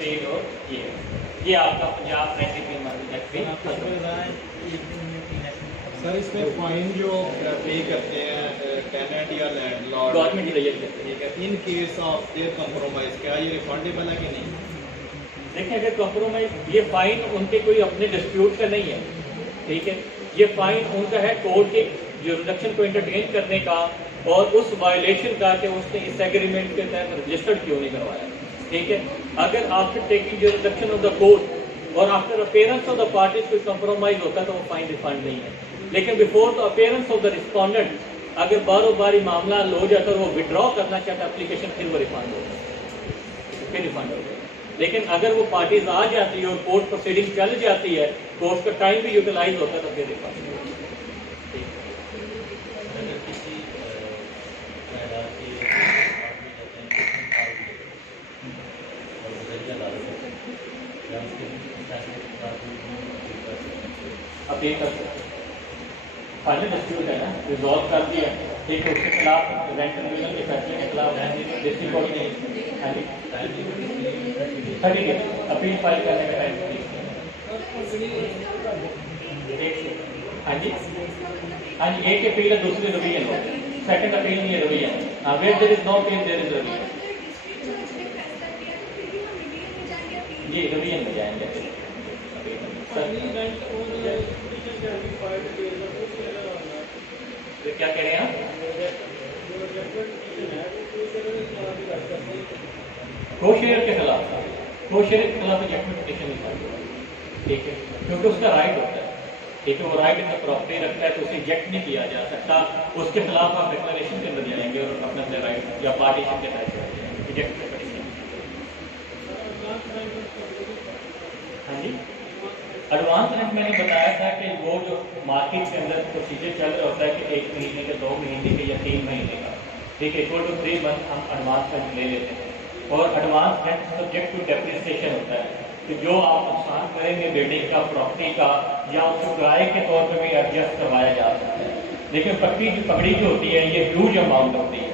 Paid और ये आपका पंजाब रेंट एग्रीमेंट एक्ट भी सर इसमें फाइन जो पे करते हैं टेनेंट या लैंडलॉर्ड गवर्नमेंट ही रही है। ठीक है, in case of their compromise क्या ये रिफंडेबल है कि नहीं? देखिए अगर कॉम्प्रोमाइज ये फाइन उनके कोई अपने डिस्प्यूट का नहीं है, ठीक है, ये फाइन उनका है कोर्ट के जुरिसडिक्शन को एंटरटेन करने का और उस वायलेशन का कि उसने इस एग्रीमेंट के तहत रजिस्टर्ड क्यों नहीं करवाया, ठीक है। अगर after taking jurisdiction of the court और after appearance of the parties कोई कंप्रोमाइज होता है तो वो फाइन रिफंड नहीं है, लेकिन before the appearance of the respondent अगर बारो बारी मामला लो जाता और वो विड्रॉ करना चाहता एप्लीकेशन फिर वो रिफंड होगा, फिर रिफंड होगा। लेकिन अगर वो पार्टीज आ जाती है और कोर्ट प्रोसीडिंग चल जाती है, कोर्ट का टाइम भी यूटिलाइज होता है तो फिर रिफंड होगा। अब ये फाइनल डिस्प्यूट है ना, रिजॉल्व कर दिया, ठीक है, उसके खिलाफ रेंट रिन्यूअल के फैसले के खिलाफ डिस्ट्रिक्ट कोर्ट ने 30 डेज अपील फाइल करने का टाइम हाँ जी हाँ जी, एक अपील है, दूसरी रिवीजन हो, सेकंड अपील नहीं है, रिवीजन। हाँ, where there is no appeal there is revision. जी रिवीजन में जाएंगे सर। क्या कह रहे हैं आप? को-शेयर के खिलाफ, को-शेयर के खिलाफ एडजस्टमेंट पिटीशन नहीं फाइल, ठीक है, क्योंकि उसका राइट होता है, ठीक है, वो राइट इन द प्रॉपर्टी रखता है तो उसे रिजेक्ट नहीं किया जा सकता। उसके खिलाफ आप डिक्लेरेशन के अंदर जाएंगे और अपने राइट या पार्टीशन के तहत जाएंगे रिजेक्ट पिटीशन। हाँ जी, एडवांस रेंट मैंने बताया था कि वो जो मार्केट के अंदर प्रोसीजर चल रहा होता है कि 1 महीने के, 2 महीने के या 3 महीने का, ठीक है, इक्वल टू 3 मंथ हम एडवांस रेंट ले लेते हैं। और advance rent subject to depreciation होता है कि जो आप नुकसान करेंगे बिल्डिंग का, प्रॉपर्टी का, या उसको किराए के तौर पर भी एडजस्ट करवाया जा सकता है। लेकिन पकड़ी जो होती है ये ह्यूज अमाउंट होती है,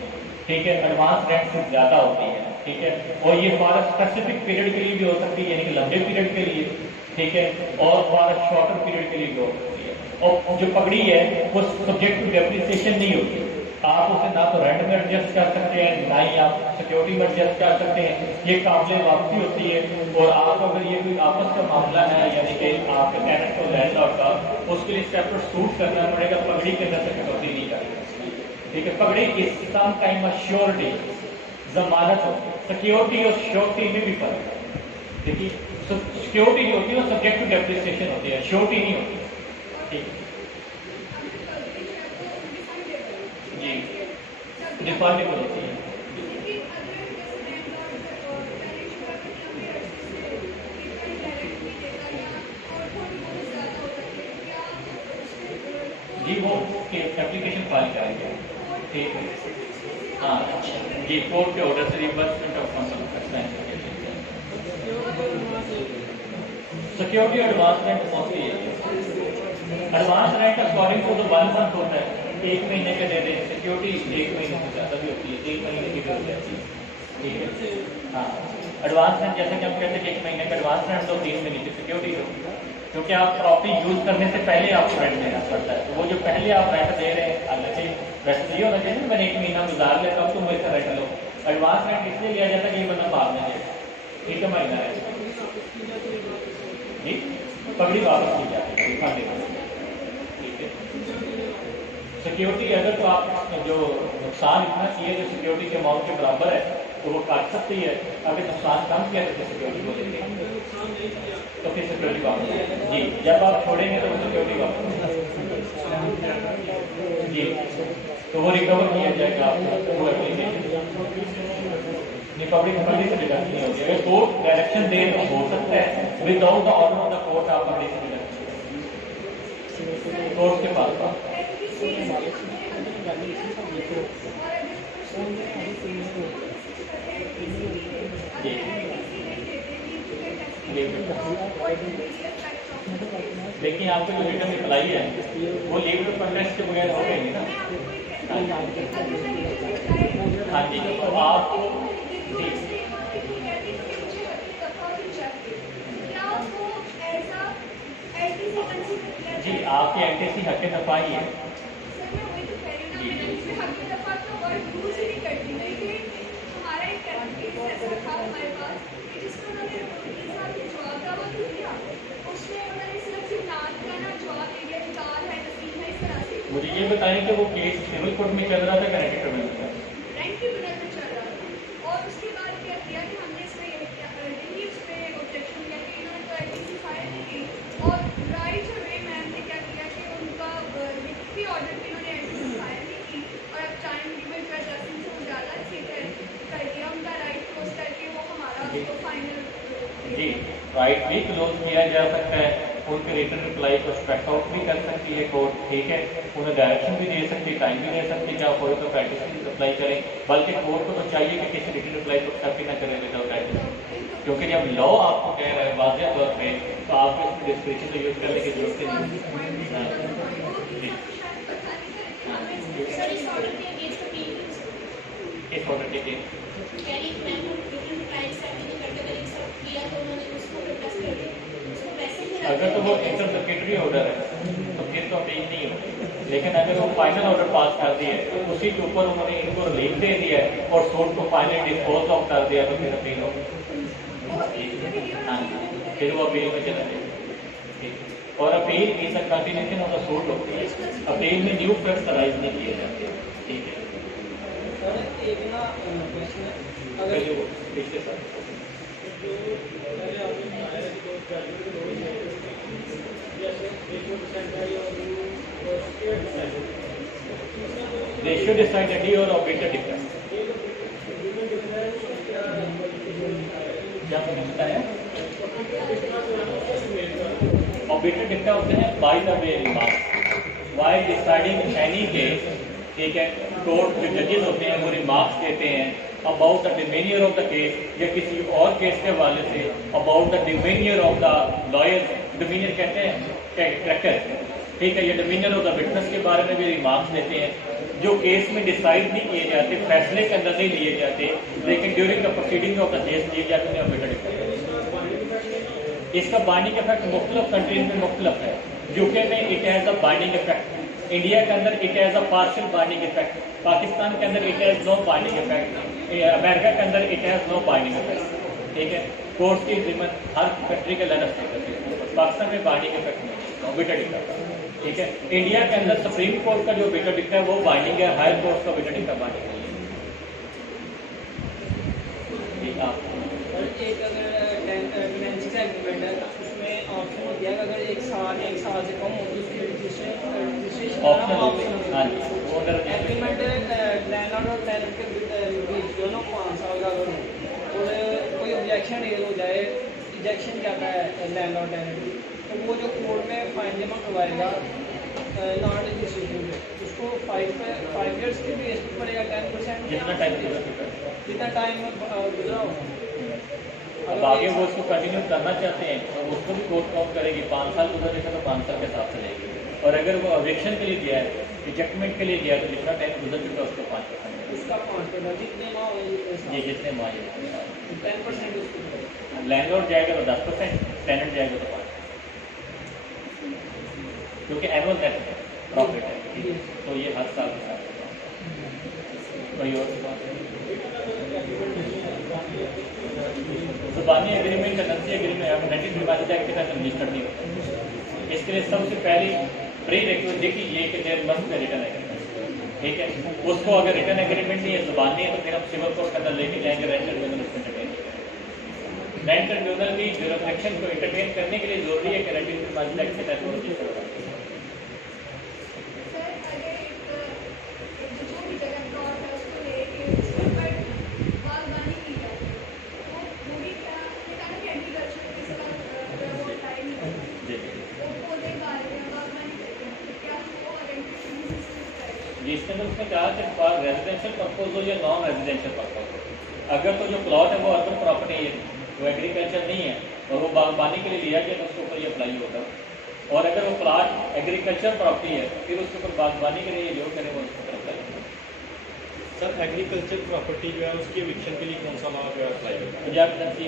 ठीक है, एडवांस रेंट से ज़्यादा होती है, ठीक है, और ये फॉर स्पेसिफिक पीरियड के लिए भी हो सकती है, यानी कि लंबे पीरियड के लिए, ठीक है, और फॉर शॉर्टर पीरियड के लिए भी हो सकती है। और जो पकड़ी है वो सब्जेक्ट टू डेप्रिसिएशन नहीं होती, आप उसे ना तो रेंट में एडजस्ट कर सकते हैं, ना ही आप सिक्योरिटी में एडजस्ट कर सकते हैं, ये काबिल वापसी होती है। और आप अगर ये कोई आपस का मामला है, यानी कि आपके टेनेंट और लैंडलॉर्ड का, उसके लिए सेपरेट सूट करना पड़ेगा, पगड़ी के अंदर से कटौती नहीं करेगी, ठीक है। पगड़ी इज सम टाइम श्योरिटी, जमानत होती है, सिक्योरिटी और श्योरिटी में भी फर्क है, ठीक है। सिक्योरिटी जो होती है वो सब्जेक्ट टू डेप्रिसिएशन होती है, श्योरिटी नहीं होती, ठीक है जी, रिफंडेबल होती है। जी वो एप्लीकेशन फाइल करेंगे, ठीक है, हाँ जी, कोर्ट के ऑर्डर से reversement of funds security advance rent होती है। Advance rent according to the 1 month होता है, 1 महीने के दे दें, सिक्योरिटी 1 महीने से ज़्यादा भी होती है, 3 महीने की भी हो जाती है, ठीक है। हाँ, एडवांस रेंट जैसे कि हम कहते हैं कि 1 महीने का एडवांस रेंट दो, 3 महीने की सिक्योरिटी हो, क्योंकि आप प्रॉपर्टी यूज करने से पहले आपको रेंट देना पड़ता है। तो वो जो पहले आप रेंट दे रहे हैं, हालांकि वैसे नहीं होना चाहिए, मैंने 1 महीना गुजार लिया तब तुम वैसा रेंट लो। एडवांस रेंट इसलिए लिया जाता है कि ये बंदा बाद में देगा, ठीक है, महीना है जी, पगड़ी वापस की जाती है, रिफंड, ठीक है। सिक्योरिटी अगर तो आप जो नुकसान इतना किए जो सिक्योरिटी के अमाउंट के बराबर है तो वो काट सकती है, अगर नुकसान कम किया तो सिक्योरिटी को देंगे, तो फिर सिक्योरिटी वापस जी, जब आप छोड़ेंगे तो वो सिक्योरिटी वापस जी, तो वो रिकवर किया जाएगा आपका वो एप्लीकेशन। पब्लिक से डिडक्ट नहीं होती, अगर कोर्ट डायरेक्शन दे तो हो सकता है, without the order of the court आप पब्लिक से डिडक्ट कोर्ट के पास देखिए आपको जो रिटर्न रिप्लाई है वो लीव टू कंटेस्ट के बगैर हो गई ना। हाँ जी, तो आपको आपकी एनटीसी हक दफा ही है। सर मैं वही तो कह रही हूँ ना, मैंने इसमें हक दफा का वर्ड यूज ही नहीं करती थी कि हमारा एक केस ऐसा था हमारे पास कि जिसमें उन्होंने वकील साहब ने जवाब दावा तो दिया, उसमें उन्होंने सिर्फ सिद्धांत का ना जवाब दे दिया, निकाल है नसीब है, इस तरह से। मुझे ये बताएं कि वो केस सिविल कोर्ट में चल रहा था करेंट ट्रिब्यूनल में? रैंक ट्रिब्यूनल में चल रहा था और उसके बाद क्या किया कि हमने इसमें ये किया डेली उस पर ऑब्जेक्शन किया कि इन्होंने तो आईटीसी फाइल नहीं की, और राइट अवे मैम ने क्या किया कि उनका लिखित ऑर्डर पे इन्होंने आईटीसी फाइल नहीं की और अब टाइम लिमिट का 10 दिन से ज़्यादा कर दिया उनका राइट क्लोज करके, वो हमारा उसको फाइनल जी, राइट भी क्लोज किया जा सकता है, उनके रिटर्न रिप्लाई को स्पेक्ट आउट भी कर सकती है कोर्ट, ठीक है, उन्हें डायरेक्शन भी दे सकती है, टाइम भी दे सकती है कि आप कोई तो प्रैक्टिस अप्लाई करें, बल्कि कोर्ट को तो चाहिए कि किसी रिटर्न रिप्लाई को एक्सेप्ट ही ना करें विदाउट डायरेक्शन, क्योंकि जब लॉ आपको कह रहा है वाज़ेह तौर पे तो आपको इसमें डिस्क्रिप्शन तो यूज़ करने की जरूरत ही नहीं। जी, सर इस ऑर्डर के अगेंस्ट अपील इस ऑर्डर के लिए कह रही मैं रिटर्न रिप्लाई एक्सेप्ट नहीं करते, अगर एक्सेप्ट किया तो उन्होंने उसको रिप्लेस कर दिया, उसको वैसे ही अगर तो वो इंटर सर्किटरी ऑर्डर है तो फिर तो अपील नहीं होगी, लेकिन अगर वो फाइनल ऑर्डर पास कर दिए तो उसी के ऊपर उन्होंने इनको रिलीफ दे दिया है और कोर्ट को फाइनली डिस्पोज ऑफ कर दिया तो फिर अपील होगी। हाँ, फिर वो अपील में चला जाएगा और appeal is a continuation of the suit होती है, अपील में न्यू फैक्ट्स राइज नहीं किए जाते, ठीक है। सर एक ना क्वेश्चन है, अगर पहले वो पिछले साल जो पहले आपने बताया कि जो ग्रेजुएट रोल है जैसे रेशियो डिसाइड और स्टेट डिसाइड रेशियो डिसाइडेड और ऑपरेटर डिफरेंस क्या मैंने बताया, ऑपरेटर डिफरेंस होते हैं by the way remarks why deciding any case, ठीक है, कोर्ट जो जजेस होते हैं वो रिमार्क्स देते हैं about the demeanour of the case या किसी और केस के हवाले से about the demeanour of the lawyer, demeanour कहते हैं कैरेक्टर, ठीक है, या डिमेनियर ऑफ द विटनेस के बारे में भी रिमार्क्स देते हैं जो केस में डिसाइड नहीं किए जाते, फैसले के अंदर नहीं लिए जाते, लेकिन during the proceeding of the case लिए जाते हैं ऑपरेटर। इसका बाइंडिंग इफेक्ट मुख्तलिफ कंट्रीज में मुख्तलिफ है, यूके में it has a binding effect, India के अंदर it has a partial binding effect, Pakistan के अंदर it has no binding effect, America के अंदर it has no binding effect, ठीक है। कोर्ट की जिम्मत हर कंट्री के अलग स्टेटस है, पाकिस्तान में बाइंडिंग इफेक्ट नहीं, वेटेड इफेक्ट, ठीक है। इंडिया के अंदर सुप्रीम कोर्ट का जो वेटेड इफेक्ट है वो बाइंडिंग है, हायर कोर्ट का वेटेड इफेक्ट बाइंडिंग है। एक अगर टेनेंसी का एग्रीमेंट है तो उसमें ऑप्शन हो गया कि अगर एक साल से कम हो तो उसकी रजिस्ट्रेशन ऑप्शन, हाँ जी, ऑर्डर एग्रीमेंट लैंडलॉर्ड और टेनेंट के बीच दोनों 5 साल का अगर हो और कोई ऑब्जेक्शन रेज हो जाए, रिजेक्शन जाता है लैंडलॉर्ड टेनेंट की, तो वो जो कोर्ट में फाइन जमा करवाएगा नॉन रजिस्ट्रेशन उसको 5 ईयर्स के बेस पर पड़ेगा 10%, जितना टाइम जितना टाइम गुजरा हो। अब आगे वो उसको कंटिन्यू करना चाहते हैं तो उसको भी कोर्ट काउंट करेगी, 5 साल गुजरेगा तो 5 साल के साथ चलेगी, और अगर वो ऑब्जेक्शन के लिए दिया है, रिजेक्टमेंट के लिए दिया है तो जितना टाइम गुजर चुका है उसको 5% उसका 5% जितने माह ये जितने माह 10% उसको लैंडलॉर्ड जाएगा तो 10%, टेनेंट जाएगा तो 5%, क्योंकि एनुअल नेट प्रॉफिट है, ठीक है, तो ये हर साल के साथ कोई और ज़ुबानी एग्रीमेंट, करेंसी एग्रीमेंट 19 एक्ट के तहत रजिस्टर्ड नहीं होता, इसके लिए सबसे पहले प्री रिक्विजिट ये कि there must be written agreement, ठीक है। उसको अगर रिटन एग्रीमेंट नहीं है, ज़ुबानी है, तो फिर हम सिविल कोर्ट के अंदर लेके जाएंगे रेंट ट्रिब्यूनल उसको इंटरटेन करेंगे। रेंट ट्रिब्यूनल की ज्यूरिसडिक्शन को इंटरटेन करने के लिए जरूरी है कि रेंट डिमांड एक्ट के तहत रजिस्टर हो। सर अगर एक जो भी जगह प्लॉट है उसको लेके उसके ऊपर बागबानी की जाती है तो पूरी तरह कि एग्रीकल्चर इसका वो टाइम जी वो पौधे बारे में बागबानी करते हैं, क्या वो जी, इसके अंदर उसने कहा कि फॉर रेजिडेंशियल पर्पज हो या नॉन रेजिडेंशियल पर्पज हो, अगर तो जो प्लॉट है वो अर्बन प्रॉपर्टी है, वो एग्रीकल्चर नहीं है और वो बागबानी के लिए लिया गया तो उसके ऊपर ये अप्लाई होगा, और अगर वो प्लॉट एग्रीकल्चर प्रॉपर्टी है फिर उसके ऊपर बागबानी के लिए जो करें वो उसके ऊपर अप्लाई होगा। सर एग्रीकल्चर प्रॉपर्टी जो है उसकी एविक्शन के लिए कौन सा लॉ जो है अप्लाई होगा? पंजाब टेनेंसी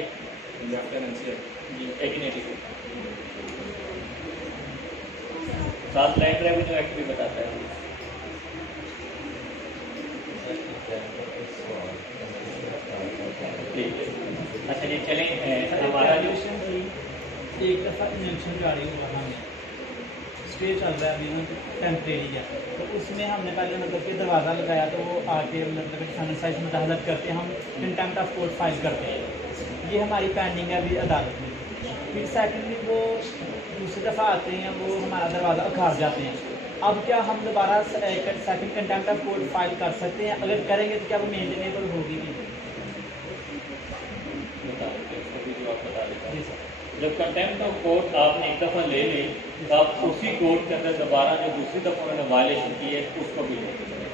पंजाब टेनेंसी जी 1882 साथ लैंड रेवेन्यू एक्ट भी बताता है। ठीक है, अच्छा ये चलें हमारा जो एक दफ़ा इलेक्शन जारी हुआ हमने स्टे चल रहा है अभी ना टेम्परेरी है, तो उसमें हमने पहले मतलब कि दरवाज़ा लगाया तो वो आके मतलब कि साइज में अदालत करते हैं, हम कंटेम्प्ट ऑफ कोर्ट फाइल करते हैं, ये हमारी पेंडिंग है अभी अदालत में। फिर सेकेंडली वो दूसरी दफ़ा आते हैं, वो हमारा दरवाज़ा उखाड़ जाते हैं। अब क्या हम दोबारा second contempt of court file कर सकते हैं? अगर करेंगे तो क्या वो मेंटेनेबल होगी भी? जी सर। जब कंटेम्प्ट ऑफ कोर्ट आपने एक दफ़ा ले ली तो आप उसी कोर्ट के अंदर दोबारा जो दूसरी दफ़ा उन्होंने वायलेशन की है उसको भी ले सकते हैं,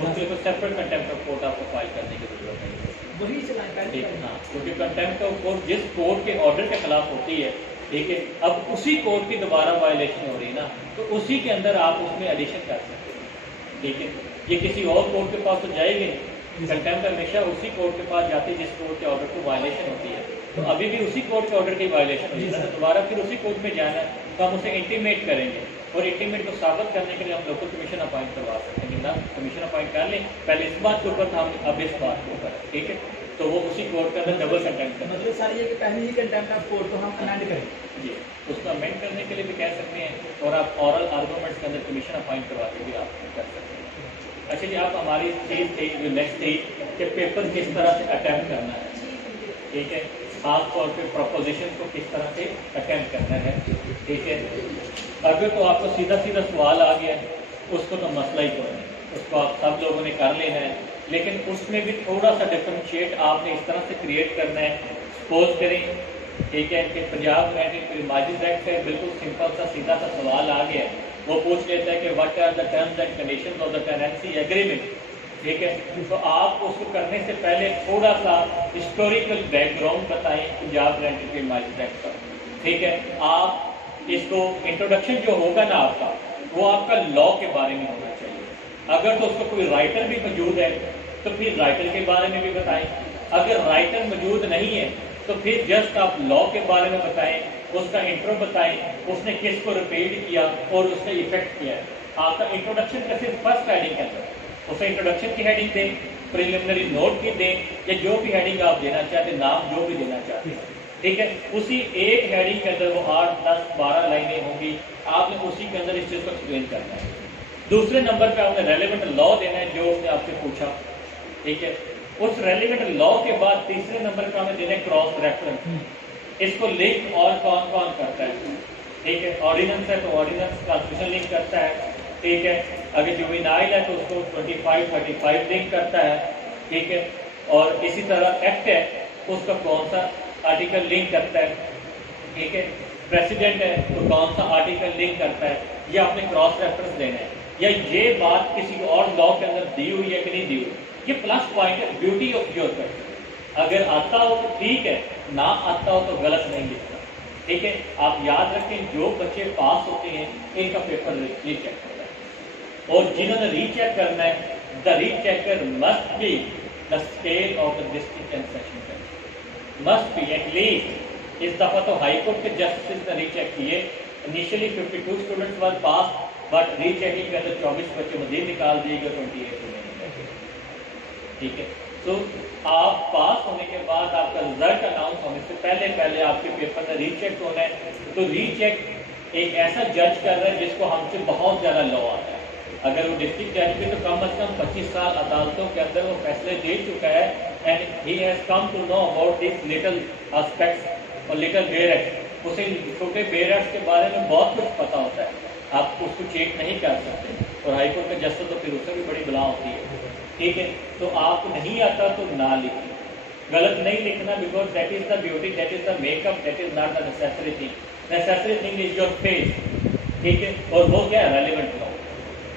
उसके लिए सेपरेट कंटेम्प्ट ऑफ कोर्ट आपको फाइल करने की जरूरत नहीं है। वही चलाएं ठीक पहले है, हाँ, क्योंकि कंटेम्प्ट ऑफ कोर्ट जिस कोर्ट के ऑर्डर के खिलाफ होती है, ठीक है, अब उसी कोर्ट की दोबारा वायलेशन हो रही है ना, तो उसी के अंदर आप उसमें एडिशन कर सकते हैं। ठीक है, ये किसी और कोर्ट के पास तो जाएगी नहीं, कंटेम्प्ट हमेशा उसी कोर्ट के पास जाती है जिस कोर्ट के ऑर्डर को वायलेशन होती है। तो अभी भी उसी कोर्ट के ऑर्डर की वायलेशन होगी ना, तो दोबारा फिर उसी कोर्ट में जाना है तो हम उसे इंटीमेट करेंगे, और इंटीमेट को साबित करने के लिए हम लोकल कमीशन अपॉइंट करवा सकते हैं कि ना कमीशन अपॉइंट कर लें, पहले इस बात के ऊपर था, हम अब इस बात के ऊपर। ठीक है, तो वो उसी कोर्ट के अंदर डबल कंटेम्प्ट करें। मतलब सर ये कि पहले ही कंटेम्प्ट ऑफ कोर्ट को हम अमेंड करें। जी, उसको अमेंड करने के लिए भी कह सकते हैं, और आप ऑरल आर्गूमेंट्स के अंदर कमीशन अपॉइंट करवा के भी आप कर सकते हैं। अच्छा जी, आप हमारी चीज़ थी जो नेक्स्ट थी कि पेपर किस तरह से अटैम्प्ट करना है। ठीक है, खास तौर पे प्रपोजिशन को किस तरह से अटैम्प्ट करना है। ठीक है, अगर तो आपको सीधा सीधा सवाल आ गया उसको तो मसला ही कोई नहीं, उसको आप सब लोगों ने कर लेना है, लेकिन उसमें भी थोड़ा सा डिफरेंशिएट आपने इस तरह से क्रिएट करना है। सपोज करें, ठीक है, कि पंजाब एंटी मार्जिन एक्ट से बिल्कुल सिंपल सा सीधा सा सवाल आ गया, वो पूछ लेता है कि what are the terms and conditions of the tenancy agreement. ठीक है, तो आप उसको करने से पहले थोड़ा सा हिस्टोरिकल बैकग्राउंड बताएं पंजाब एंटी मार्जिन एक्ट का। ठीक है, आप इसको इंट्रोडक्शन जो होगा ना आपका, वो आपका लॉ के बारे में होना चाहिए। अगर तो उसको कोई राइटर भी मौजूद है तो फिर राइटर के बारे में भी बताएं, अगर राइटर मौजूद नहीं है तो फिर जस्ट आप लॉ के बारे में बताएं, उसका इंट्रो बताएं, उसने किसको रिपीट किया और उसका इफेक्ट किया है। आपका इंट्रोडक्शन का सिर्फ फर्स्ट हेडिंग के अंदर उसे इंट्रोडक्शन की हेडिंग दें, प्रिलिमिनरी नोट की दें, या जो भी हेडिंग आप देना चाहते, नाम जो भी देना चाहते हैं। ठीक है, उसी एक हेडिंग के अंदर वो 8, 10, 12 लाइनें होंगी, आपने उसी के अंदर इस चीज़ को एक्सप्लेन करना है। दूसरे नंबर पे आपने रेलेवेंट लॉ देना है जो उसने आपसे पूछा। ठीक है, उस रेलेवेंट लॉ के बाद तीसरे नंबर पे हमें देना है क्रॉस रेफरेंस। इसको लिंक और कौन कौन करता है। ठीक है, ऑर्डिनेंस है तो ऑर्डिनेंस कॉन्स्टिट्यूशन लिंक करता है। ठीक है, अगर जुवेनाइल है तो उसको 25, 35 लिंक करता है। ठीक है, और इसी तरह एक्ट है उसका कौन सा आर्टिकल लिंक करता है। ठीक है, प्रेसिडेंट है तो कौन सा आर्टिकल लिंक करता है, ये आपने क्रॉस रेफरेंस देना है, या ये बात किसी और लॉ के अंदर दी हुई है कि नहीं दी हुई। ये प्लस पॉइंट है ब्यूटी ऑफ योर क्वेश्चन। अगर आता हो तो ठीक है, ना आता हो तो गलत नहीं लिखना। ठीक है, आप याद रखें जो बच्चे पास होते हैं इनका पेपर रीचेक होता है, और जिन्होंने रीचेक करना है the rechecker must be the state of the district and session जज, मस्ट बी एटलीस्ट। इस दफ़ा तो हाईकोर्ट के जस्टिस ने रीचेक किए। Initially 52 students were pass, but rechecking के अंदर 24 बच्चे मजीद निकाल दिए गए, 28 स्टूडेंट। ठीक है, तो आप पास होने के बाद आपका रिजल्ट अनाउंस होने से पहले आपके पेपर में रीचेक होना है। तो रीचेक एक ऐसा जज कर रहा है जिसको हमसे बहुत ज़्यादा लॉ आता है। अगर वो डिस्ट्रिक्ट जज भी तो कम अज़ कम 25 साल अदालतों के अंदर वो फैसले दे चुका है, and he has come to know about this little aspects और लिटिल बेयर एक्ट। उसे छोटे बेयर एक्ट के बारे में बहुत कुछ पता होता है, आप उसको चेक नहीं कर सकते, और हाईकोर्ट का जस्टिस तो फिर उससे भी बड़ी बला होती है। ठीक है, तो आपको नहीं आता तो ना लिखें, गलत नहीं लिखना, because that is the beauty, that is the makeup, that is not the necessary thing. Necessary thing is your face. ठीक है, और वो क्या है, रेलिवेंट लॉ।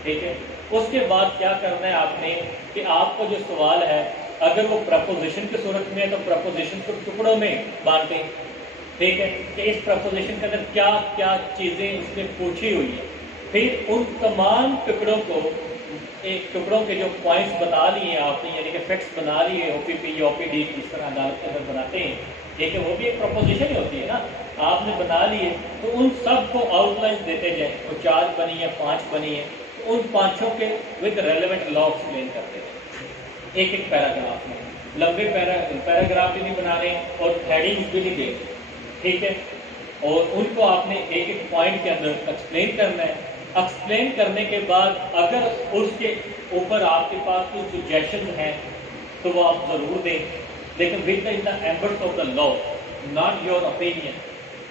ठीक है, उसके बाद क्या करना है आपने कि आपका जो सवाल है अगर वो प्रपोजिशन की सूरत में है तो प्रपोजिशन को टुकड़ों में बांटें। ठीक है, कि इस प्रपोजिशन के अंदर क्या क्या चीज़ें उसने पूछी हुई है, फिर उन तमाम टुकड़ों को एक टुकड़ों के जो पॉइंट्स बता लिए आपने, यानी कि फैक्ट्स बना लिए, ओपीपी ओपीडी किस तरह अदालत के अंदर बनाते हैं, ठीक है, वो भी एक प्रपोजिशन ही होती है ना, आपने बना लिए तो उन सब को आउटलाइन देते जाए, वो 4 बनी है 5 बनी है, तो उन 5 के विद रेलेवेंट लॉ एक्सप्लेन करते जाए एक एक पैराग्राफ में। लंबे पैराग्राफ भी नहीं बनाने और हेडिंग्स भी नहीं देने, ठीक है, और उनको आपने एक एक पॉइंट के अंदर एक्सप्लेन करना है। एक्सप्लेन करने के बाद अगर उसके ऊपर आपके पास कुछ सजेशन हैं तो वो आप ज़रूर दें, लेकिन with in the एम्बर्स of the law, not your opinion,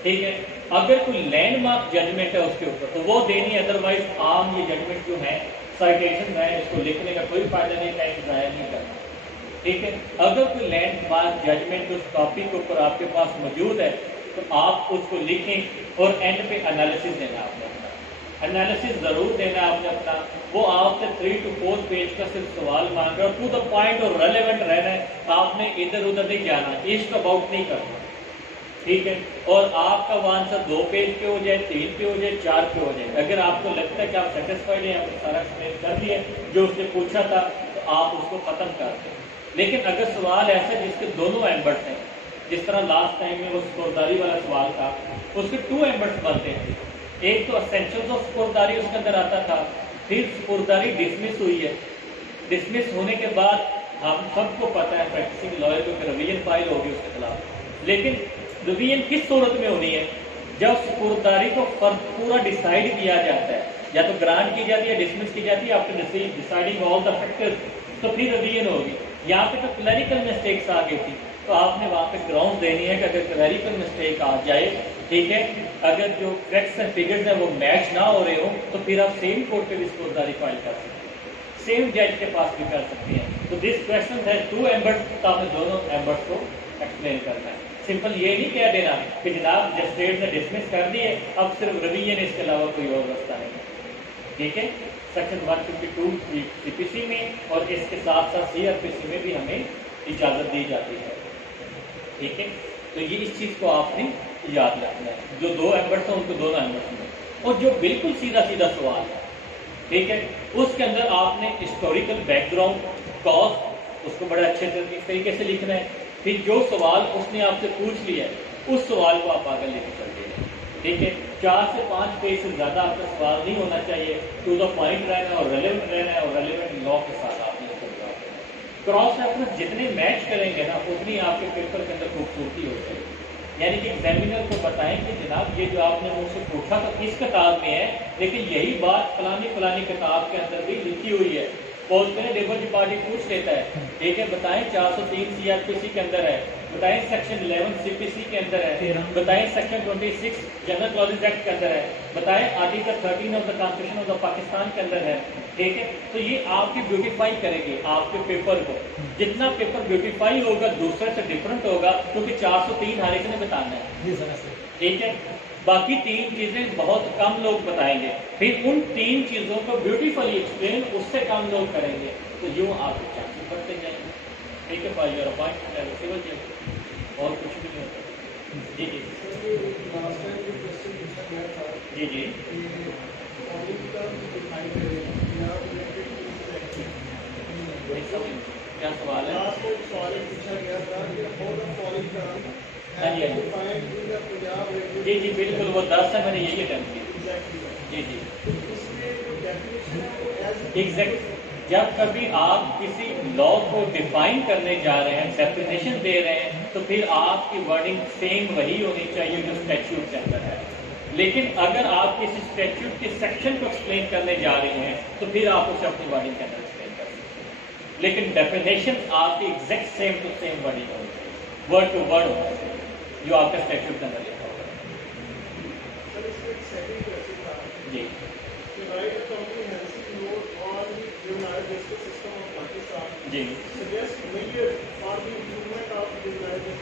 ठीक है। अगर कोई लैंडमार्क जजमेंट है उसके ऊपर तो वो देनी है, अदरवाइज आम ये जजमेंट जो है, साइटेशन है, इसको लिखने का कोई फायदा नहीं, टाइम ज़ाया नहीं करना, ठीक है। अगर कोई लैंडमार्क जजमेंट उस टॉपिक के ऊपर आपके पास मौजूद है तो आप उसको लिखें और एंड पे एनालिसिस देना आपने अपना, एनालिसिस ज़रूर देना आपने अपना। वो आपसे 3 to 4 पेज का सिर्फ सवाल मांग रहा है, टू द पॉइंट और रेलेवेंट रहना है, आपने इधर उधर नहीं जाना, ईस्ट अबाउट नहीं करना, ठीक है। और आपका वो आंसर 2 पेज पे हो जाए, 3 पे हो जाए, 4 पे हो जाए। अगर आपको लगता है कि आप सेटिस्फाइड हैं, आपने सारा एक्सप्लेन कर दिया जो उसने पूछा था, तो आप उसको ख़त्म कर दें। लेकिन अगर सवाल ऐसा है जिसके दोनों एम्बर्स हैं, जिस तरह लास्ट टाइम में वो स्कोरदारी वाला सवाल था, उसके 2 एम्बर्स बनते हैं। एक तो एसेंशियल्स ऑफ स्कोरदारी उसके अंदर आता था, फिर स्कोरदारी डिसमिस हुई है। डिसमिस होने के बाद हम सबको पता है प्रैक्टिसिंग लॉयर को कि रिवीजन फाइल होगी उसके खिलाफ, लेकिन रिवीजन किस सूरत में होनी है? जब स्कोरदारी को पूरा डिसाइड किया जाता है, या तो ग्रांट की जाती है, डिसमिस की जाती है, after deciding all the factors, तो फिर रिवीजन होगी। यहाँ पे तो क्लरिकल मिस्टेक्स आ गई थी, तो आपने वहाँ पे ग्राउंड देनी है कि अगर क्लरिकल मिस्टेक आ जाए, ठीक है, अगर जो फैक्ट्स एंड फिगर्स हैं वो मैच ना हो रहे हो, तो फिर आप सेम कोर्ट पे भी स्कोरदारी फाइल कर सकते हैं, सेम जज के पास भी कर सकते हैं। तो दिस क्वेश्चन है 2 एम्बर्स, तो आपने दोनों एम्बर्स को एक्सप्लेन करना है। सिंपल ये नहीं कह देना कि जनाब जस्टिस ने डिसमिस कर दिए, अब सिर्फ रिवीजन, इसके अलावा कोई और रास्ता नहीं, ठीक है। सेक्शन 152 CPC में और इसके साथ साथ CRPC में भी हमें इजाज़त दी जाती है, ठीक है। तो ये इस चीज़ को आपने याद रखना है, जो 2 एम्बर्स हैं उनको दोनों एम्बर्स में, और जो बिल्कुल सीधा सीधा सवाल है, ठीक है, उसके अंदर आपने हिस्टोरिकल बैकग्राउंड, कॉज, उसको बड़े अच्छे तरीके से लिखना है। फिर जो सवाल उसने आपसे पूछ लिया है उस सवाल को आप आगे लेके चलते हैं, ठीक है। 4 से 5 पेज से ज़्यादा आपका सवाल नहीं होना चाहिए, टू द पॉइंट रहना है और रेलेवेंट रहना है, और रेलेवेंट लॉ के साथ आपने इसको जवाब देना है। क्रॉस रेफरेंस जितने मैच करेंगे ना, उतनी आपके पेपर के अंदर खूबसूरती हो जाएगी। यानी कि एग्जामिनर को बताएं कि जनाब ये जो आपने मुझसे पूछा तो इस किताब में है, लेकिन यही बात फलानी किताब के अंदर भी लिखी हुई है। बोलते हैं लेबर पार्टी पूछ लेता है, ठीक है, बताएं 403 CRPC के अंदर है, बताएं सेक्शन 11 CPC के अंदर है, बताएं सेक्शन 26 जनरल क्लॉजेज एक्ट के अंदर है, बताएं article 13 of the constitution of the Pakistan के अंदर है, ठीक है। तो ये आपकी ब्यूटीफाई करेंगे आपके पेपर को। जितना पेपर ब्यूटीफाई होगा दूसरे से डिफरेंट होगा, क्योंकि 403 हर एक ने बताना है, ठीक है। बाकी 3 चीज़ें बहुत कम लोग बताएंगे, फिर उन 3 चीज़ों को ब्यूटीफुली एक्सप्लेन उससे कम लोग करेंगे, तो यूँ आपके चांसेस बढ़ते जाएंगे, ठीक है। For your appointment as civil जज, और कुछ भी नहीं होता। जी जी जी जी क्या सवाल है? हाँ जी, जी जी बिल्कुल, वो 10 है, मैंने यही अटेम्प्ट किया। जी जी एग्जैक्ट। जब कभी आप किसी लॉ को डिफाइन करने जा रहे हैं, डेफिनेशन दे रहे हैं, तो फिर आपकी वर्डिंग सेम वही होनी चाहिए जो स्टैट्यूट के अंदर है। लेकिन अगर आप किसी स्टैट्यूट के सेक्शन को एक्सप्लेन करने जा रहे हैं, तो फिर आप उसे अपनी वर्डिंग के अंदर एक्सप्लेन कर सकते हैं। लेकिन डेफिनेशन आपकी exact same to same wording होनी चाहिए, वर्ड टू वर्ड होना चाहिए जो आपका स्टैट्यूट के अंदर लिखा होगा। जी जी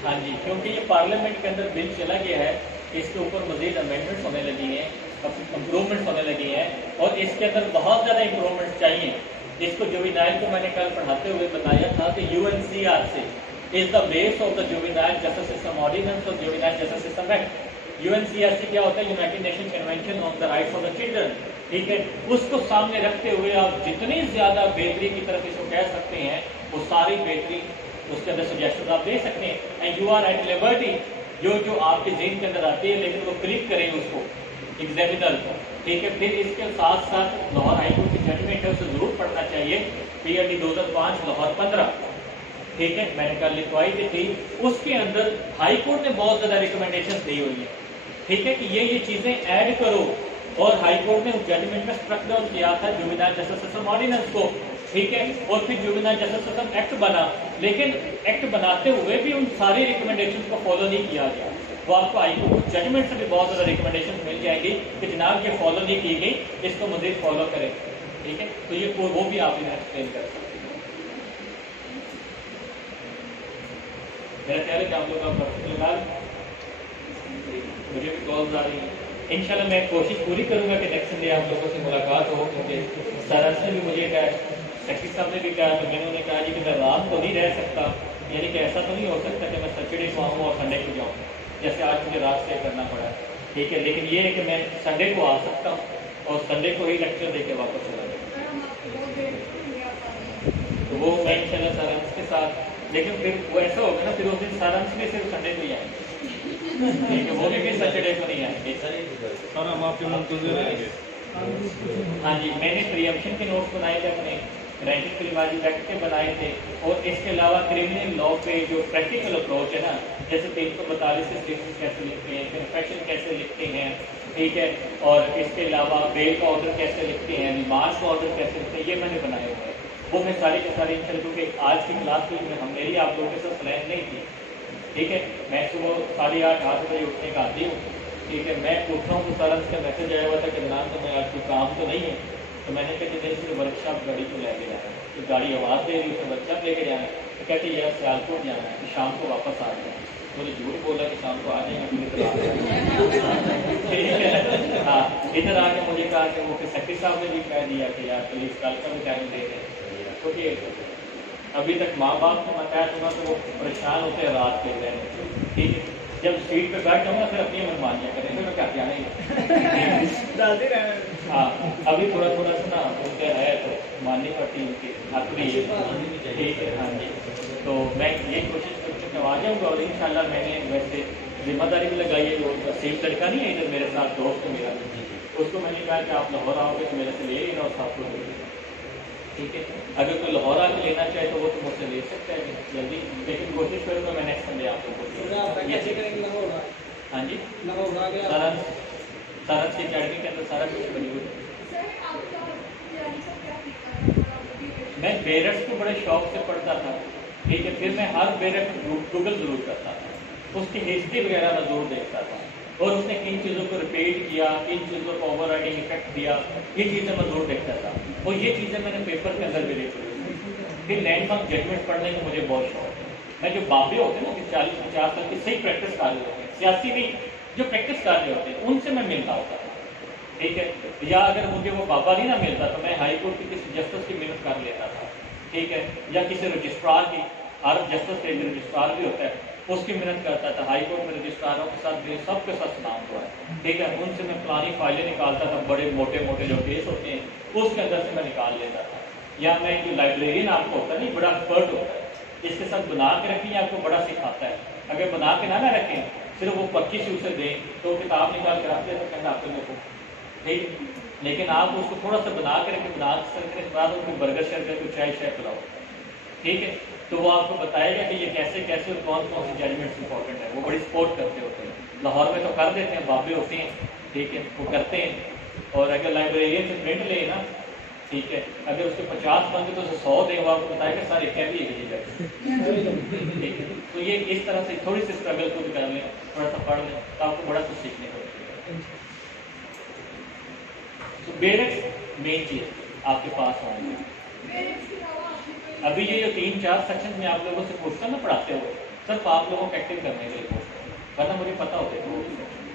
हाँ जी, क्योंकि ये पार्लियामेंट के अंदर बिल चला गया है, इसके ऊपर मजीद अमेंडमेंट्स होने लगी हैं, इम्प्रूवमेंट्स होने लगी हैं, और इसके अंदर बहुत ज़्यादा इम्प्रूवमेंट्स चाहिए। इसको जुवेनाइल को मैंने कल पढ़ाते हुए बताया था कि UNCRC is the base of the Juvenile Justice System Ordinance और Juvenile Justice System Act। UNCRC क्या होता है? United nation convention on the rights of the children, ठीक है। उसको सामने रखते हुए आप जितनी ज़्यादा बेहतरी की तरफ इसको कह सकते हैं, वो सारी बेहतरी उसके अंदर सजेशन आप दे सकते हैं, and you are at liberty जो आपके जेहन के अंदर आती है, लेकिन वो क्लिक करें उसको एग्जामिनर को, ठीक है। फिर इसके साथ साथ लाहौर हाई कोर्ट की जजमेंट है उसे ज़रूर पढ़ना चाहिए, PRD 2005 लाहौर 15, ठीक है, मैंने कल लिखवाई भी थी। उसके अंदर हाई कोर्ट ने बहुत ज़्यादा रिकमेंडेशन दी हुई है, ठीक है, कि ये चीज़ें ऐड करो। और हाई कोर्ट ने उस जजमेंट में स्ट्रक डाउन किया था जुवेनाइल जस्टिस सिस्टम ऑर्डिनेंस को, ठीक है, और फिर जुवेनाइल जस्टिस सिस्टम एक्ट बना, लेकिन एक्ट बनाते हुए भी उन सारी रिकमेंडेशन को फॉलो नहीं किया गया। वो आपको हाई कोर्ट जजमेंट से भी बहुत ज़्यादा रिकमेंडेशन मिल जाएगी कि जनाब ये फॉलो नहीं की गई, इसको मज़ीद फॉलो करें, ठीक है। तो ये वो भी आप इन्हें एक्सप्लेन कर सकते हैं। मेरा ख्याल है कि आप लोग का फिलहाल मुझे भी कॉल्स आ रही हैं। इंशाल्लाह मैं कोशिश पूरी करूंगा कि नेक्स्ट संडे आप लोगों से मुलाकात हो, क्योंकि सरस ने भी मुझे कहा, सेक्रेटरी साहब ने भी कहा, तो मैंने उन्हें कहा जी कि मैं रात को नहीं रह सकता, यानी कि ऐसा तो नहीं हो सकता कि मैं सैटरडे को आऊँ और संडे को जाऊँ, जैसे आज मुझे रात स्टे करना पड़ा, ठीक है। लेकिन ये है कि मैं संडे को आ सकता हूँ और संडे को ही लेक्चर दे के वापस चला जाऊँ, तो वो मैं इंशाल्लाह सारंस के साथ, लेकिन फिर वो ऐसा होगा ना, फिर उस दिन सारंस में सिर्फ संडे को ही आएंगे, ठीक है, वो भी फिर सैटरडे को नहीं आएंगे। सर हम आपके मुंतज़िर रहेंगे। हाँ जी, मैंने प्रीएम्पशन के नोट्स बनाए थे, अपने रैंकिंग क्रिमिनल एक्ट के बनाए थे, और इसके अलावा क्रिमिनल लॉ पे जो प्रैक्टिकल अप्रोच है ना, जैसे 342 से स्टेटमेंट कैसे लिखते हैं, कन्फेशन कैसे लिखते हैं, ठीक है, और इसके अलावा बेल का ऑर्डर कैसे लिखते हैं, रिमांड का ऑर्डर कैसे लिखते हैं, ये मैंने बनाए हुए हैं। वो मैं सारी के सारी इंशाल्लाह, क्योंकि आज की क्लास में हम मेरी आप लोगों के साथ प्लान नहीं थी, ठीक है। मैं सुबह 8:30 बजे उठने का आती हूँ, ठीक है। मैं उठ रहा हूँ तो सारा उसका मैसेज आया हुआ था कि जनाब तो मैं आज कोई काम तो नहीं है, तो मैंने कहा कि नहीं, वर्कशॉप गाड़ी को लेके जाना है, तो गाड़ी आवाज़ दे रही है, उसे वर्कशॉप लेके जाना है, तो कहते यार सियालकोट जाना है, तो शाम को वापस आ जाए। तो झूठ बोला कि शाम को आ जाएंगे, फिर इधर आ ठीक है। हाँ, इधर आके मुझे कहा कि वो सेक्रेटरी साहब ने भी कह दिया कि यार पुलिस कल का भी टाइम दे दें, क्योंकि अभी तक माँ बाप को बताया सुना तो वो परेशान होते हैं रात के रहने, ठीक है। जब सीट पे बैठ जाऊँगा फिर अपनी मनमानियाँ करें, फिर मैं क्या क्या नहीं हाँ, अभी थोड़ा थोड़ा सा ना उनके है तो माननी पड़ती उनकी हक भी है, ठीक है। हाँ जी, तो मैं ये कोशिश करके आ जाऊँगा, और इंशाल्लाह मैंने वैसे जिम्मेदारी भी लगाई है, जो सेफ लड़का नहीं है इधर मेरे साथ दोस्त मेरा, उसको मैंने कहा कि आप लाहौर आओगे तो मेरे से ले लेना और साथ को, ठीक है। अगर कोई लाहौर आके लेना चाहे तो वो तो मुझसे ले सकता है जल्दी, लेकिन कोशिश करूँगा मैं नेक्स्ट संडे आप लोगों को। हाँ जी, सारस की अकेडमी के अंदर सारा कुछ बनी हुई। मैं बेरट्स को बड़े शौक से पढ़ता था, ठीक है। फिर मैं हर बेरट गूगल जरूर करता था, उसकी हिस्ट्री वगैरह मैं जरूर देखता था, और उसने किन चीज़ों को रिपीट किया, किन चीज़ों को ओवर राइडिंग इफेक्ट दिया, ये चीज़ें मैं जरूर देखता था, और ये चीज़ें मैंने पेपर के अंदर भी देखी। फिर लैंडमार्क जजमेंट पढ़ने का मुझे बहुत शौक है। मैं जो बाबे होते हैं ना कि 40-50 साल की सही प्रैक्टिस कर रहे होते हैं, सियासी भी जो प्रैक्टिस कर रहे होते हैं, उनसे मैं मिलता होता था, ठीक है। या अगर मुझे वो बाबा नहीं ना मिलता तो मैं हाई कोर्ट की किसी जस्टिस की मिन्नत कर लेता था, ठीक है, या किसी रजिस्ट्रार की, हर जस्टिस का एक रजिस्ट्रार भी होता है, उसकी मिन्नत करता था। हाई कोर्ट में रजिस्ट्रारों के साथ मेरे सबके साथ सुनाम हुआ है, ठीक है। उनसे मैं पुरानी फाइलें निकालता था, बड़े मोटे मोटे जो केस होते हैं उसके अंदर से मैं निकाल लेता था। या मैं जो लाइब्रेरियन आपको होता है नहीं, बड़ा एक्सपर्ट होता है, इसके साथ बना के रखें, आपको बड़ा सिखाता है। अगर बना के ना रखें, सिर्फ वो 25 उसे दें तो किताब निकाल कर रख दे तो कहना आपको देखो, ठीक। लेकिन आप उसको थोड़ा सा बना के रखें, बना के बाद उनको बर्गर शर्गर को चाय शाय पिलाओ, ठीक है, तो वो आपको बताएगा कि ये कैसे कैसे और कौन कौन सी जजमेंट्स इंपॉर्टेंट है। वो बड़ी सपोर्ट करते होते हैं, लाहौर में तो कर देते हैं, बाबे होते हैं, ठीक है, वो करते हैं। और अगर लाइब्रेरियन से प्रिंट ले ना, ठीक है, अगर उसके 50 बनते तो उसे 100 दें, वो आपको बताएगा सारे क्या भी है, ठीक है। तो ये इस तरह से थोड़ी सी स्ट्रगल खुद कर लें, थोड़ा सा पढ़ लें, तो आपको बड़ा कुछ सीखने को मिलेगा। तो बेरक्स मेन चीज आपके पास होंगे। अभी ये जो 3-4 सेक्शन में आप लोगों से पूछता ना पढ़ाते हुए, सिर्फ आप लोगों को एक्टिव करने के लिए पूछता हूँ, वरना मुझे पता होता है वो सेक्शन,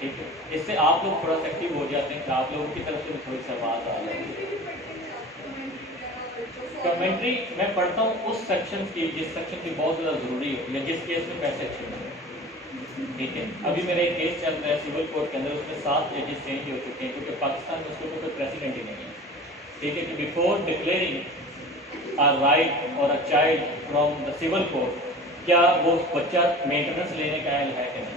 ठीक है। इससे आप लोग थोड़ा सा एक्टिव हो जाते हैं कि आप लोगों की तरफ से भी थोड़ी सी आवाज़ आ जाती है। कमेंट्री मैं पढ़ता हूँ उस सेक्शन की जिस सेक्शन की बहुत ज़्यादा ज़रूरी होती है, जिस केस में पैसे अच्छे मिले, ठीक है। अभी मेरा एक केस चल रहा है सिविल कोर्ट के अंदर, उसमें 7 जजेस चेंज हो चुके हैं, क्योंकि पाकिस्तान में उसको कोई प्रेसिडेंट ही नहीं है, ठीक है। कि before declaring a right or a child from the civil court, क्या वो बच्चा मेंटेनेंस लेने का अहल है कि नहीं,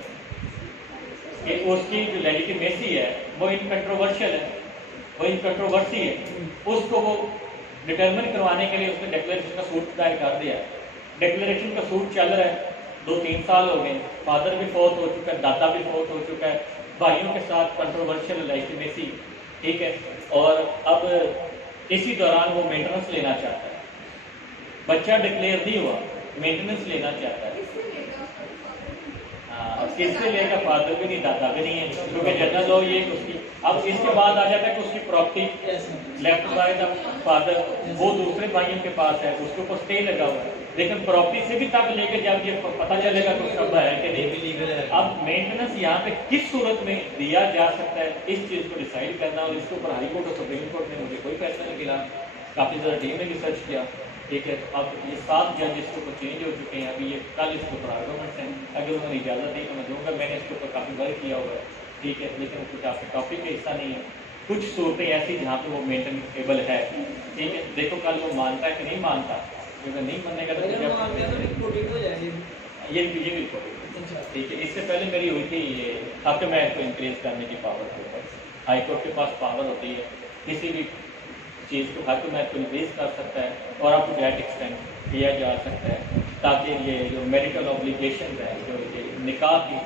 कि उसकी जो लेजिटिमेसी है वो इन कंट्रोवर्शियल है, वो इन कंट्रोवर्सी है, उसको वो डिटर्मिन करवाने के लिए उसने डिक्लेरेशन का सूट दायर कर दिया। डिक्लेरेशन का सूट चल रहा है, 2-3 साल हो गए, फादर भी फौत हो चुका है, दादा भी फौत हो चुका है, भाइयों के साथ कंट्रोवर्शियल लेजिटिमेसी, ठीक है। और अब इसी दौरान वो मेंटेनेंस लेना चाहता है, बच्चा डिक्लेयर नहीं हुआ, मेंटेनेंस लेना चाहता है। किससे लेगा उसका फादर? हाँ, किससे लेगा? फादर भी नहीं, दादा भी नहीं है, क्योंकि जनरल लॉ ये उसकी। अब इसके बाद आ जाता है कि उसकी property left by the father वो दूसरे भाइयों के पास है, उसके ऊपर स्टे लगा हुआ है, लेकिन प्रॉपर्टी से भी तब लेके जब ये पता चलेगा कि उसका है कि नहीं। अब मेंटेनेंस यहाँ पे किस सूरत में दिया जा सकता है, इस चीज़ को डिसाइड करना, और इसके ऊपर हाई कोर्ट और सुप्रीम कोर्ट में मुझे कोई फैसला नहीं मिला। काफ़ी ज़्यादा टीम ने रिसर्च किया, ठीक है। अब ये 7 जज इसके ऊपर चेंज हो चुके हैं, अभी ये कल इसके ऊपर आर्गूमेंट्स हैं, अगर उन्होंने इजाज़त दी तो मैं दूँगा, मैंने इसके ऊपर काफ़ी वर्क किया हुआ है, ठीक है, लेकिन कुछ आपके टॉपिक का हिस्सा नहीं है। कुछ सूरतें ऐसी जहाँ पे वो मेंटेनेबल है, ठीक है। देखो कल वो मानता है कि नहीं मानता, अगर नहीं मानेगा तो अगर मान लिया तो रिपोर्टिंग हो जाएगी। ये भी ठीक है। इससे पहले मेरी हुई थी ये हक महल को इंक्रीज करने की पावर के ऊपर, हाई कोर्ट के पास पावर होती है किसी भी चीज़ को हक महल को इंक्रीज कर सकता है, और अप टू दैट एक्सटेंड किया जा सकता है, ताकि ये जो मैरिटल ऑब्लिगेशन है, जो ये निकाह की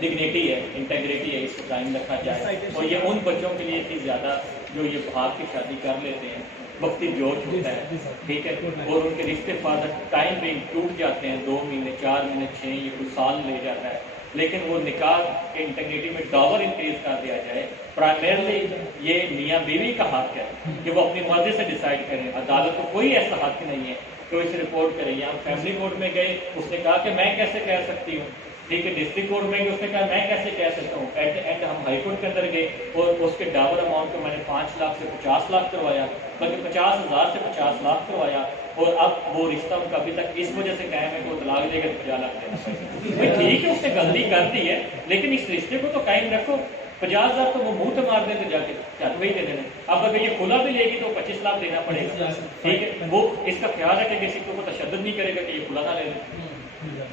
डिग्निटी है, इंटेग्रिटी है, इसको कायम रखा जाए। और ये उन बच्चों के लिए इतनी ज़्यादा जो ये बाहर की शादी कर लेते हैं, वक्ती जोश होता है, ठीक है, और उनके रिश्ते फादर टाइम पे टूट जाते हैं, 2 महीने 4 महीने 6 ये कुछ साल ले जाता है, लेकिन वो निकाह के इंटेग्रिटी में डावर इंक्रीज कर दिया जाए। प्राइमरली ये मियाँ बीवी का हक है कि वो अपनी मर्जी से डिसाइड करें, अदालत को कोई ऐसा हक नहीं है कि वो इसे रिपोर्ट करे। यहाँ फैमिली कोर्ट में गए, उसने कहा कि मैं कैसे कह सकती हूँ, ठीक है, डिस्ट्रिक्ट कोर्ट में उसने कहा मैं कैसे कह सकता हूँ, एट द एंड हम हाई कोर्ट के अंदर गए और उसके डावर अमाउंट को मैंने 5 लाख से 50 लाख करवाया, बल्कि 50,000 से 50 लाख करवाया, और अब वो रिश्ता उनका अभी तक इस वजह से कायम है कि वो तलाक देगा तो 50 लाख देना पड़ेगा। भाई ठीक है, उसने गलती कर दी है, लेकिन इस रिश्ते को तो कायम रखो। 50,000 तो वो मुंह तो मार देते जाके, चल वही दे देना। अब अगर ये खुला भी लेगी तो 25 लाख देना पड़ेगा, ठीक है। वो इसका ख्याल रखे कि किसी को तशद्दुद नहीं करेगा कि ये खुला ना ले ले,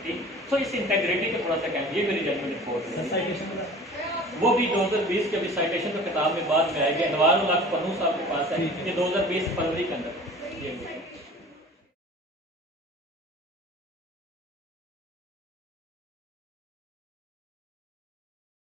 ठीक। तो इस इंटेग्रिटी का थोड़ा सा कहना, ये मेरी जजमेंट रिपोर्ट है। वो भी 2020 के अभी साइटेशन तो किताब में बाद में आएगी, अनवार उल हक पन्नू साहब के पास है, ये 2020 फरवरी के अंदर।